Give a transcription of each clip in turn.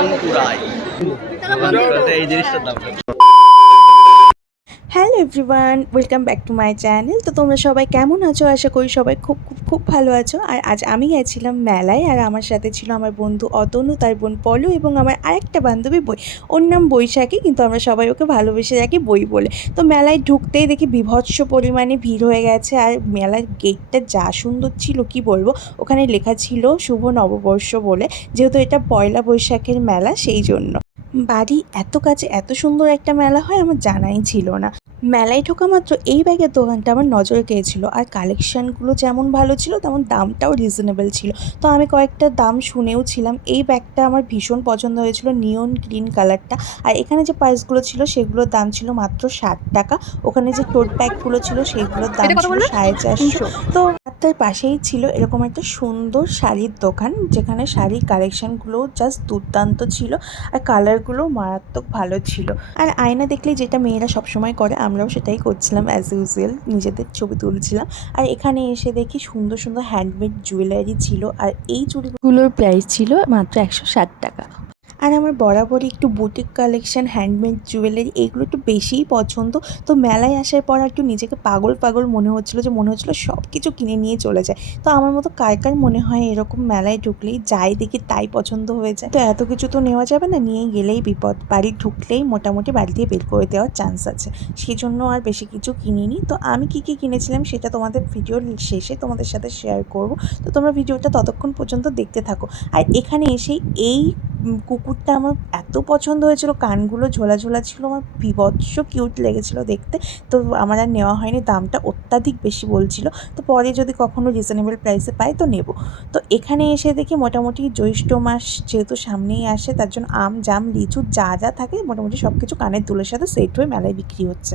অন্তু রায় এই জিনিসটার দাম। Hello everyone, welcome back to my channel. তো তোমরা সবাই কেমন আছো? আশা করি সবাই খুব খুব খুব ভালো আছো। আর আজ আমি গেছিলাম মেলায়, আর আমার সাথে ছিল আমার বন্ধু অতনু, তার বোন পলু এবং আমার আরেকটা বান্ধবী বই। ওর নাম বৈশাখী, কিন্তু আমরা সবাই ওকে ভালোবেসে রাখি বই বলে। তো মেলায় ঢুকতেই দেখি বিভৎস পরিমাণে ভিড় হয়ে গেছে, আর মেলার গেটটা যা সুন্দর ছিল কি বলবো। ওখানে লেখা ছিল শুভ নববর্ষ বলে, যেহেতু এটা পয়লা বৈশাখের মেলা সেই জন্য। বাড়ি এত কাছে এত সুন্দর একটা মেলা হয় আমার জানাই ছিল না। মেলায় ঢোকা মাত্র এই ব্যাগের দোকানটা আমার নজরে গিয়েছিল, আর কালেকশানগুলো যেমন ভালো ছিল তেমন দামটাও রিজনেবল ছিল। তো আমি কয়েকটা দাম শুনেও ছিলাম। এই ব্যাগটা আমার ভীষণ পছন্দ হয়েছিল, নিয়ন গ্রিন কালারটা। আর এখানে যে পার্সগুলো ছিল সেগুলোর দাম ছিল মাত্র 60 টাকা। ওখানে যে টোট ব্যাগগুলো ছিল সেগুলোর দাম ছিল 450। তো তার পাশেই ছিল এরকম একটা সুন্দর শাড়ির দোকান, যেখানে শাড়ির কালেকশানগুলোও জাস্ট দুর্দান্ত ছিল, আর কালারগুলো মারাত্মক ভালো ছিল। আর আয়না দেখলেই যেটা মেয়েরা সবসময় করে, আমরাও সেটাই করছিলাম অ্যাজ ইউজুয়াল, নিজেদের ছবি তুলছিলাম। আর এখানে এসে দেখি সুন্দর সুন্দর হ্যান্ডমেড জুয়েলারি ছিল, আর এই চুড়িগুলোর প্রাইস ছিল মাত্র 160 টাকা। আর আমার বরাবরই একটু বুটিক কালেকশন, হ্যান্ডমেড জুয়েলারি এইগুলো একটু বেশিই পছন্দ। তো মেলায় আসার পর একটু নিজেকে পাগল পাগল মনে হচ্ছিলো, যে মনে হচ্ছিলো সব কিছু কিনে নিয়ে চলে যায়। তো আমার মতো কার কার মনে হয় এরকম মেলায় ঢুকলেই যাই দেখি তাই পছন্দ হয়ে যায়? তো এত কিছু তো নেওয়া যাবে না, নিয়ে গেলেই বিপদ। বাড়ি ঢুকলেই মোটামুটি বাড়ি দিয়ে বের করে দেওয়ার চান্স আছে, সেই জন্য আর বেশি কিছু কিনিনি। তো আমি কী কী কিনেছিলাম সেটা তোমাদের ভিডিওর শেষে তোমাদের সাথে শেয়ার করব। তো তোমরা ভিডিওটা ততক্ষণ পর্যন্ত দেখতে থাকো। আর এখানে এসেই এই কুকুরটা আমার এত পছন্দ হয়েছিল, কানগুলো ঝোলা ঝোলা ছিল, আমার বিভৎস কিউট লেগেছিলো দেখতে। তো আমার আর নেওয়া হয়নি, দামটা অত্যাধিক বেশি বলছিল। তো পরে যদি কখনো রিজনেবল প্রাইসে পাই তো নেব। তো এখানে এসে দেখি মোটামুটি জ্যৈষ্ঠ মাস যেহেতু সামনেই আসে, তার জন্য আম জাম লিচু যা যা থাকে মোটামুটি সব কিছু কানের দুলের সাথে সেট হয়ে মেলায় বিক্রি হচ্ছে।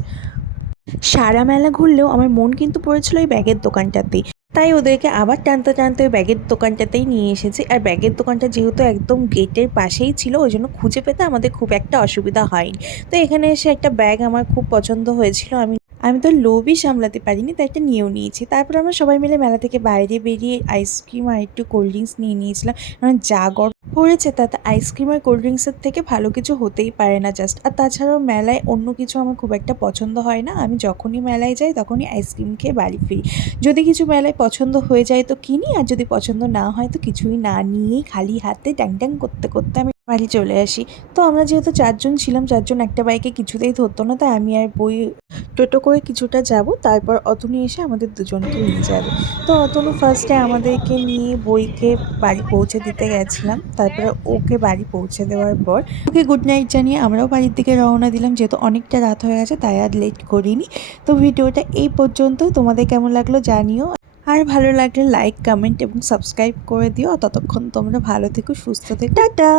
সারা মেলা ঘুরলেও আমার মন কিন্তু পড়েছিল এই ব্যাগের দোকানটাতেই। তাই ওদেরকে আবার টানতে টানতে ওই ব্যাগের দোকানটাতেই নিয়ে এসেছি। আর ব্যাগের দোকানটা যেহেতু একদম গেটের পাশেই ছিল, ওই জন্য খুঁজে পেতে আমাদের খুব একটা অসুবিধা হয়নি। তো এখানে এসে একটা ব্যাগ আমার খুব পছন্দ হয়েছিল, আমি আমি তো লোভই সামলাতে পারিনি, তাই একটা নিয়েও নিয়েছি। তারপর আমরা সবাই মিলে মেলা থেকে বাইরে বেরিয়ে আইসক্রিম আর একটু কোল্ড ড্রিঙ্কস নিয়ে নিয়েছিলাম, কারণ যা গরম পড়েছে তাতে আইসক্রিম আর কোল্ড ড্রিঙ্কসের থেকে ভালো কিছু হতেই পারে না জাস্ট। আর তাছাড়াও মেলায় অন্য কিছু আমার খুব একটা পছন্দ হয় না, আমি যখনই মেলায় যাই তখনই আইসক্রিম খেয়ে বাড়ি ফিরি। যদি কিছু মেলায় পছন্দ হয়ে যায় তো কিনি, আর যদি পছন্দ না হয় তো কিছুই না নিয়েই খালি হাতে ড্যাং ড্যাং করতে করতে আমি বাড়ি চলে আসি। তো আমরা যেহেতু 4জন ছিলাম, 4জন একটা বাইকে কিছুতেই ধরতো না, তাই আমি আর বই টোটো করে কিছুটা যাব, তারপর অতনু এসে আমাদের দুজনকে নিয়ে যাবে। তো অতনু ফার্স্টে আমাদেরকে নিয়ে বইকে বাড়ি পৌঁছে দিতে গেছিলাম, তারপরে ওকে বাড়ি পৌঁছে দেওয়ার পর ওকে গুড নাইট জানিয়ে আমরাও বাড়ির দিকে রওনা দিলাম, যেহেতু অনেকটা রাত হয়ে গেছে তাই আর লেট করিনি। তো ভিডিওটা এই পর্যন্ত, তোমাদের কেমন লাগলো জানিও, আর ভালো লাগলে লাইক কমেন্ট এবং সাবস্ক্রাইব করে দিও। ততক্ষণ তোমরা ভালো থেকো, সুস্থ থেকো, টাটা।